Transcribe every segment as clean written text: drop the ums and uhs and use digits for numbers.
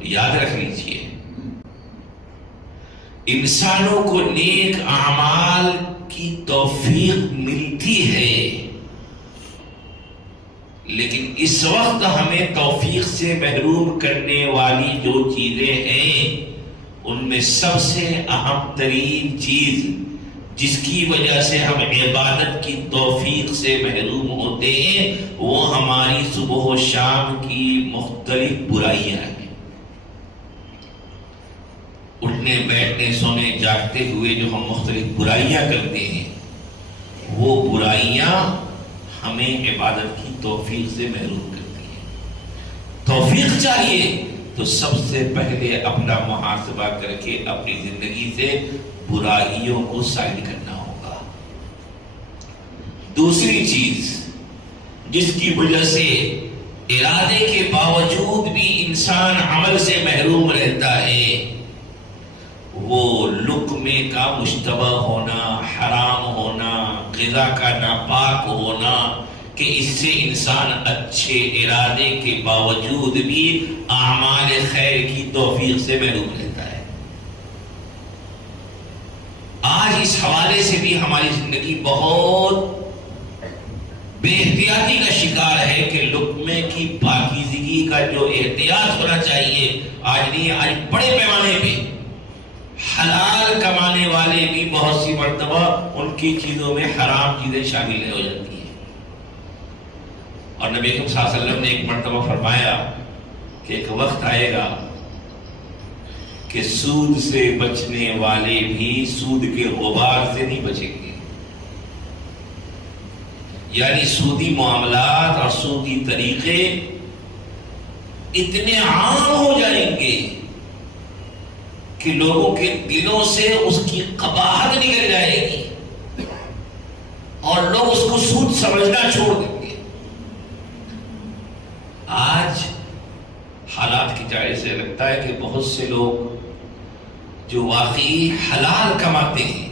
یاد رکھ لیجئے، انسانوں کو نیک اعمال کی توفیق ملتی ہے، لیکن اس وقت ہمیں توفیق سے محروم کرنے والی جو چیزیں ہیں ان میں سب سے اہم ترین چیز جس کی وجہ سے ہم عبادت کی توفیق سے محروم ہوتے ہیں وہ ہماری صبح و شام کی مختلف برائیاں ہیں۔ اٹھنے بیٹھنے سونے جاگتے ہوئے جو ہم مختلف برائیاں کرتے ہیں وہ برائیاں ہمیں عبادت کی توفیق سے محروم کرتی ہیں۔ توفیق چاہیے تو سب سے پہلے اپنا محاسبہ کر کے اپنی زندگی سے برائیوں کو سائڈ کرنا ہوگا۔ دوسری چیز جس کی وجہ سے ارادے کے باوجود بھی انسان عمل سے محروم رہتا ہے وہ لقمے کا مشتبہ ہونا، حرام ہونا، غذا کا ناپاک ہونا، کہ اس سے انسان اچھے ارادے کے باوجود بھی اعمال خیر کی توفیق سے محروم رہتا ہے۔ آج اس حوالے سے بھی ہماری زندگی بہت بے احتیاطی کا شکار ہے کہ لقمے کی پاکیزگی کا جو احتیاط ہونا چاہیے آج نہیں، آج بڑے پیمانے پہ حلال کمانے والے بھی بہت سی مرتبہ ان کی چیزوں میں حرام چیزیں شامل ہو جاتی ہیں۔ اور نبی اکرم صلی اللہ علیہ وسلم نے ایک مرتبہ فرمایا کہ ایک وقت آئے گا کہ سود سے بچنے والے بھی سود کے غبار سے نہیں بچیں گے، یعنی سودی معاملات اور سودی طریقے اتنے عام ہو جائیں گے کہ لوگوں کے دلوں سے اس کی قباحت نکل جائے گی اور لوگ اس کو سود سمجھنا چھوڑ دیں گے۔ آج حالات کی جائے سے لگتا ہے کہ بہت سے لوگ جو واقعی حلال کماتے ہیں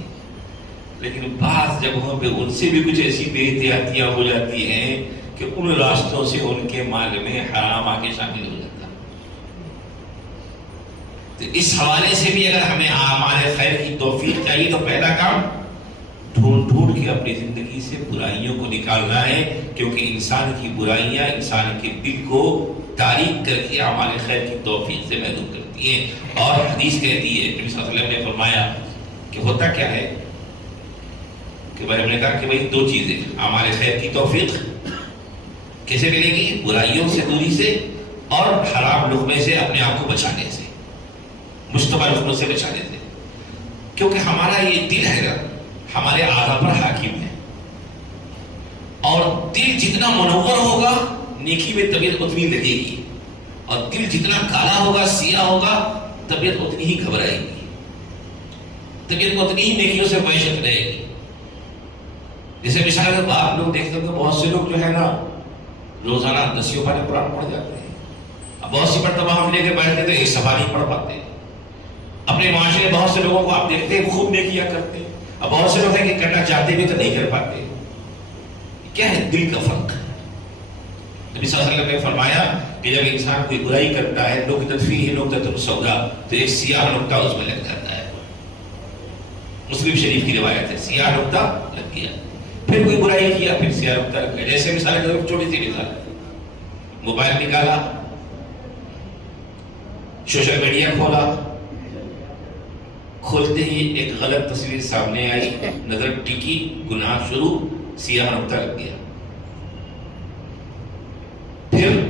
لیکن بعض جگہوں پہ ان سے بھی کچھ ایسی بے احتیاطیاں ہو جاتی ہیں کہ ان راستوں سے ان کے مال میں حرام آگے شامل ہو جاتا ہے۔ تو اس حوالے سے بھی اگر ہمیں اعمال خیر کی توفیق چاہیے تو پہلا کام ڈھونڈ ڈھونڈ کے اپنی زندگی سے برائیوں کو نکالنا ہے، کیونکہ انسان کی برائیاں انسان کے دل کو تاریک کر کے اعمال خیر کی توفیق سے محروم کرتی ہیں۔ اور حدیث کہتی ہے، نبی صلی اللہ علیہ وسلم نے فرمایا کہ ہوتا کیا ہے کہ بھائی ہم نے کہا کہ بھائی دو چیزیں، اعمال خیر کی توفیق کیسے ملے گی؟ برائیوں سے دوری سے اور حرام لقمے سے اپنے آپ کو بچانے سے، مشتبہ لقموں سے بچانے سے، کیونکہ ہمارا یہ دل ہے نا ہمارے اعضاء پر حاکم ہے، اور دل جتنا منور ہوگا نیکی میں طبیعت اتنی لگے گی، اور دل جتنا کالا ہوگا سیاہ ہوگا طبیعت اتنی ہی گھبرائے گی، طبیعت کو اتنی ہی نیکیوں سے وحشت رہے گی۔ جیسے مثال اگر آپ لوگ دیکھتے ہیں تو بہت سے لوگ جو ہے نا روزانہ 10 پارے قرآن پڑھ جاتے ہیں، اب بہت سی مرتبہ ہم لے کے بیٹھتے تو ایک صفحہ نہیں پڑھ پاتے۔ اپنے معاشرے میں بہت سے لوگوں کو آپ دیکھتے ہیں خوب نیکیاں کرتے ہیں، اب بہت سے لوگ ہیں کہ کرنا چاہتے بھی تو نہیں کر پاتے۔ کیا ہے؟ دل کا فرق۔ نبی صلی اللہ علیہ وسلم نے فرمایا کہ جب انسان کوئی برائی کرتا ہے نکتۃ فیہ نکتۃ سودا، تو ایک سیاہ نقطہ اس میں لگ جاتا ہے۔ مسلم شریف کی روایت ہے، سیاہ نقطہ لگ گیا، پھر کوئی برائی کیا پھر سیاہ نقطہ لگ گیا۔ جیسے مثال ہے، چھوٹی سی مثال ہے، موبائل نکالا، سوشل میڈیا کھولا، کھولتے ہی ایک غلط تصویر سامنے آئی، نظر ٹکی، گناہ شروع، سیاہ نقطہ لگ گیا۔ پھر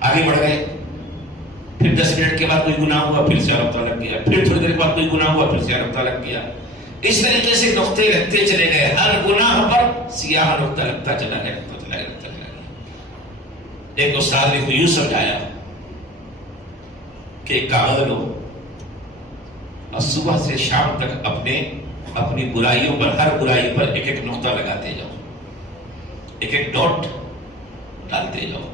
آگے بڑھ گئے، پھر 10 منٹ کے بعد کوئی گناہ ہوا پھر سیاہ نقطہ لگ گیا، پھر تھوڑی دیر بعد کوئی گناہ ہوا پھر سیاہ نقطہ لگ گیا۔ اس طریقے سے نقطے لگتے چلے گئے، ہر گناہ پر سیاہ نقطہ لگتا چلا گیا۔ ایک استاد نے کو یوں سمجھایا کہ ایک کاغذ لو اور صبح سے شام تک اپنی برائیوں پر، ہر برائی پر ایک ایک نقطہ لگاتے جاؤ، ایک ایک ڈاٹ ڈالتے جاؤ،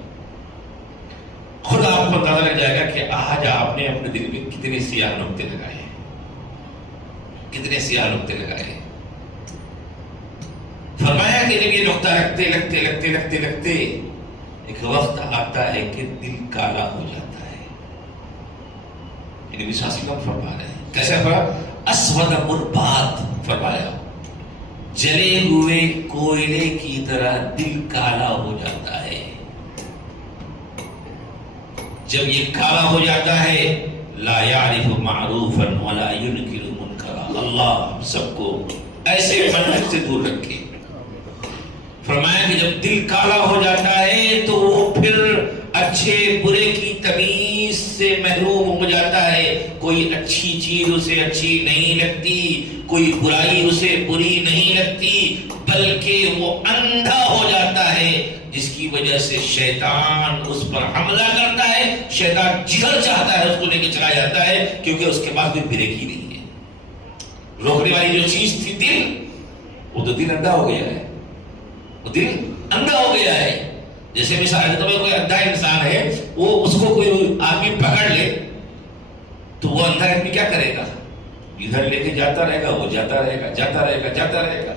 خود آپ کو اندازہ لگ جائے گا کہ آج آپ نے اپنے دل میں کتنے سیاہ نقطے لگائے ہیں، کتنے سیاہ نقطے لگائے ہیں۔ فرمایا کہ جب یہ نقطہ لگتے لگتے لگتے لگتے لگتے ایک وقت آتا ہے کہ دل کالا ہو جاتا ہے، نبی صلی اللہ علیہ وسلم فرما رہے ہیں کیسے فرمایا؟ اسود مربات فرمایا جلے ہوئے کوئلے کی طرح دل کالا ہو جاتا ہے. جب یہ کالا ہو جاتا ہے لا یعرف معروفا ولا ينکر منکرا. اللہ سب کو ایسے منہج سے دور رکھے. فرمایا کہ جب دل کالا ہو جاتا ہے تو وہ پھر اچھے برے کی تمیز سے محروم ہو جاتا ہے. کوئی اچھی چیز اسے اچھی نہیں لگتی, کوئی برائی اسے بری نہیں لگتی, بلکہ وہ اندھا ہو جاتا ہے, جس کی وجہ سے شیطان اس پر حملہ کرتا ہے. شیطان جدھر چاہتا ہے اس کو لے کے چلا جاتا ہے, کیونکہ اس کے پاس کوئی بریک ہی نہیں ہے. روکنے والی جو چیز تھی دل, وہ تو دل اندھا ہو گیا ہے. وہ دل اندھا ہو گیا ہے. جیسے مثال کے طور پر کوئی اندھا انسان ہے, وہ اس کو کوئی آدمی پکڑ لے تو وہ اندھا آدمی کیا کرے گا؟ ادھر لے کے جاتا رہے گا, وہ جاتا رہے گا, جاتا رہے گا, جاتا رہے گا.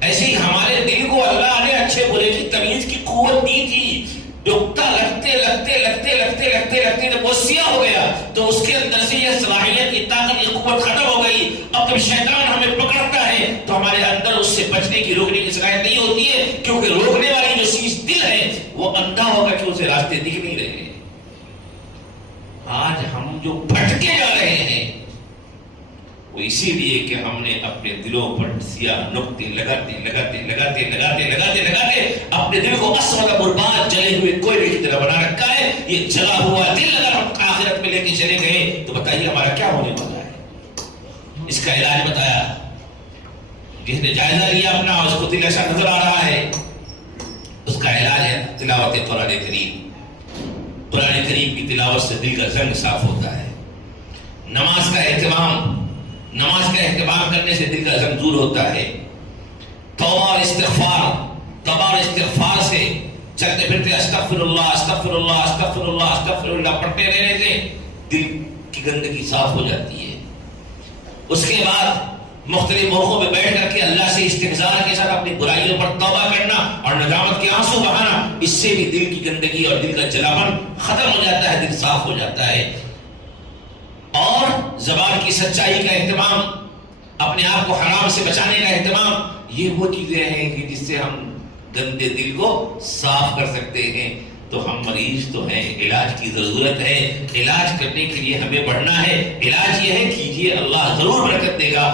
ایسے ہی ہمارے دل کو اللہ نے اچھے برے کی تمیز کی قوت دی تھی. ڈوبتا لگتے لگتے لگتے لگتے لگتے لگتے جب وہ سیاہ ہو گیا تو اس کے اندر سے یہ صلاحیت, یہ طاقت, یہ قوت ختم ہو گئی. اب جب شیطان ہمیں پکڑتا ہے تو ہمارے اندر اس سے بچنے کی, روکنے کی صلاحیت نہیں ہوتی ہے, کیونکہ روکنے والی جو چیز دل ہے وہ اندھا ہوگا کہ اسے راستے دکھ نہیں رہے. آج ہم جو بھٹکے جا رہے ہیں وہ اسی لیے کہ ہم نے اپنے دلوں پر سیاہ نقطے لگاتے لگاتے لگاتے لگاتے لگاتے لگاتے اپنے دل کو اسود برباد جلے ہوئے کوئلے کی طرح بنا رکھا ہے. یہ جلا ہوا دل اگر ہم آخرت میں لے کے چلے گئے تو بتائیے ہمارا کیا ہونے والا ہے؟ اس کا علاج بتایا. جس نے جائزہ لیا اپنا, اس کو دل ایسا نظر آ رہا ہے, اس کا علاج ہے تلاوت قرآن کریم. قرآن کریم کی تلاوت سے دل کا زنگ صاف ہوتا ہے. نماز کا اہتمام, نماز کا اہتمام کرنے سے دل کا زنگ دور ہوتا ہے. توبہ اور استغفار, توبہ اور استغفار سے چلتے پھرتے استغفر اللہ استغفر اللہ استغفر اللہ استغفر اللہ پڑھتے رہنے سے دل کی گندگی صاف ہو جاتی ہے. اس کے بعد مختلف موقعوں پہ بیٹھ کر کے اللہ سے استغفار کے ساتھ اپنی برائیوں پر توبہ کرنا اور ندامت کے آنسو بہانا, اس سے بھی دل کی گندگی اور دل کا جلاپن ختم ہو جاتا ہے, دل صاف ہو جاتا ہے. اور زبان کی سچائی کا اہتمام, اپنے آپ کو حرام سے بچانے کا اہتمام, یہ وہ چیزیں ہیں کہ جس سے ہم گندے دل کو صاف کر سکتے ہیں. تو ہم مریض تو ہیں, علاج کی ضرورت ہے. علاج کرنے کے لیے ہمیں بڑھنا ہے. علاج یہ ہے کیجیے, اللہ ضرور برکت دے گا.